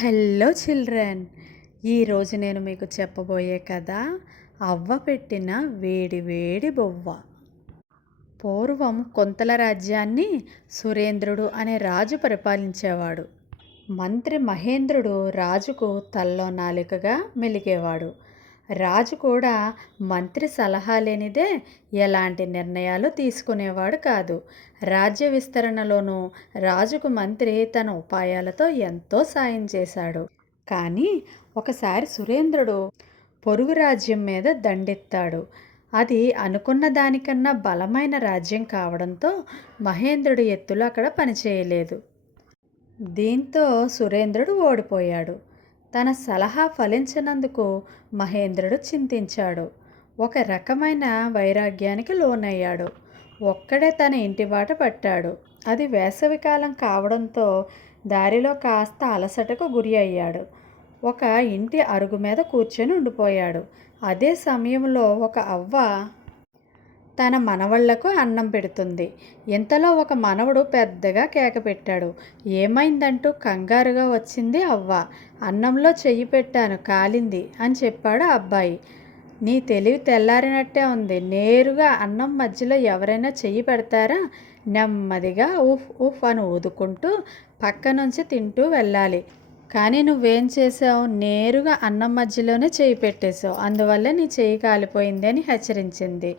Hello children, ఈరోజు నేను మీకు చెప్పబోయే కథ అవ్వ పెట్టిన వేడి వేడి బొవ్వ. పూర్వం కొంతల రాజ్యాన్ని సురేంద్రుడు అనే రాజు పరిపాలించేవాడు. మంత్రి మహేంద్రుడు రాజుకు తల్లో నాలికగా మెలిగేవాడు. రాజు కూడా మంత్రి సలహా లేనిదే ఎలాంటి నిర్ణయాలు తీసుకునేవాడు కాదు. రాజ్య విస్తరణలోనూ రాజుకు మంత్రి తన ఉపాయాలతో ఎంతో సాయం చేశాడు. కానీ ఒకసారి సురేంద్రుడు పొరుగు రాజ్యం మీద దండెత్తాడు. అది అనుకున్న దానికన్నా బలమైన రాజ్యం కావడంతో మహేంద్రుడి ఎత్తులు అక్కడ పనిచేయలేదు. దీంతో సురేంద్రుడు ఓడిపోయాడు. తన సలహా ఫలించినందుకు మహేంద్రుడు చింతించాడు. ఒక రకమైన వైరాగ్యానికి లోనయ్యాడు. ఒక్కడే తన ఇంటి బాట పట్టాడు. అది వేసవికాలం కావడంతో దారిలో కాస్త అలసటకు గురి అయ్యాడు. ఒక ఇంటి అరుగు మీద కూర్చొని ఉండిపోయాడు. అదే సమయంలో ఒక అవ్వ తన మనవళ్లకు అన్నం పెడుతుంది. ఇంతలో ఒక మనవడు పెద్దగా కేక పెట్టాడు. ఏమైందంటూ కంగారుగా వచ్చింది అవ్వ. అన్నంలో చెయ్యి పెట్టాను, కాలింది అని చెప్పాడు అబ్బాయి. నీ తెలివి తెల్లారినట్టే ఉంది. నేరుగా అన్నం మధ్యలో ఎవరైనా చెయ్యి పెడతారా? నెమ్మదిగా ఉఫ్ ఉఫ్ అని ఊదుకుంటూ పక్క నుంచి తింటూ వెళ్ళాలి. కానీ నువ్వేం చేసావు? నేరుగా అన్నం మధ్యలోనే చేయి పెట్టేశావు. అందువల్ల నీ చేయి కాలిపోయింది అని హెచ్చరించింది.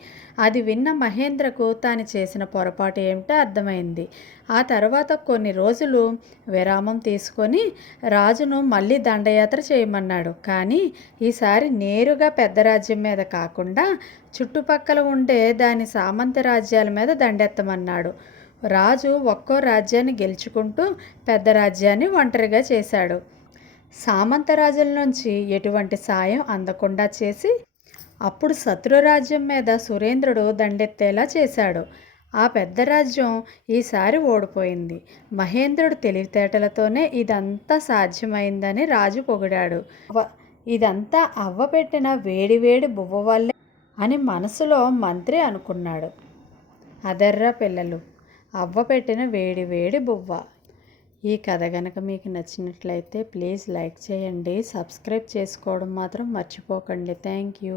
అది విన్న మహేంద్రకు తాను చేసిన పొరపాటు ఏమిటో అర్థమైంది. ఆ తర్వాత కొన్ని రోజులు విరామం తీసుకొని రాజును మళ్ళీ దండయాత్ర చేయమన్నాడు. కానీ ఈసారి నేరుగా పెద్ద రాజ్యం మీద కాకుండా చుట్టుపక్కల ఉండే దాని సామంత రాజ్యాల మీద దండెత్తమన్నాడు. రాజు ఒక్కో రాజ్యాన్ని గెలుచుకుంటూ పెద్ద రాజ్యాన్ని ఒంటరిగా చేశాడు. సామంత రాజుల నుంచి ఎటువంటి సాయం అందకుండా చేసి అప్పుడు శత్రురాజ్యం మీద సురేంద్రుడు దండెత్తేలా చేశాడు. ఆ పెద్ద రాజ్యం ఈసారి ఓడిపోయింది. మహేంద్రుడు తెలివితేటలతోనే ఇదంతా సాధ్యమైందని రాజు పొగిడాడు. ఇదంతా అవ్వ పెట్టిన వేడివేడి బువ్వ వల్లే అని మనసులో మంత్రి అనుకున్నాడు. అదర్రా పిల్లలు, అవ్వ పెట్టిన వేడి వేడి బువ్వ. ఈ కథ కనుక మీకు నచ్చినట్లయితే ప్లీజ్ లైక్ చేయండి. సబ్స్క్రైబ్ చేసుకోవడం మాత్రం మర్చిపోకండి. Thank you.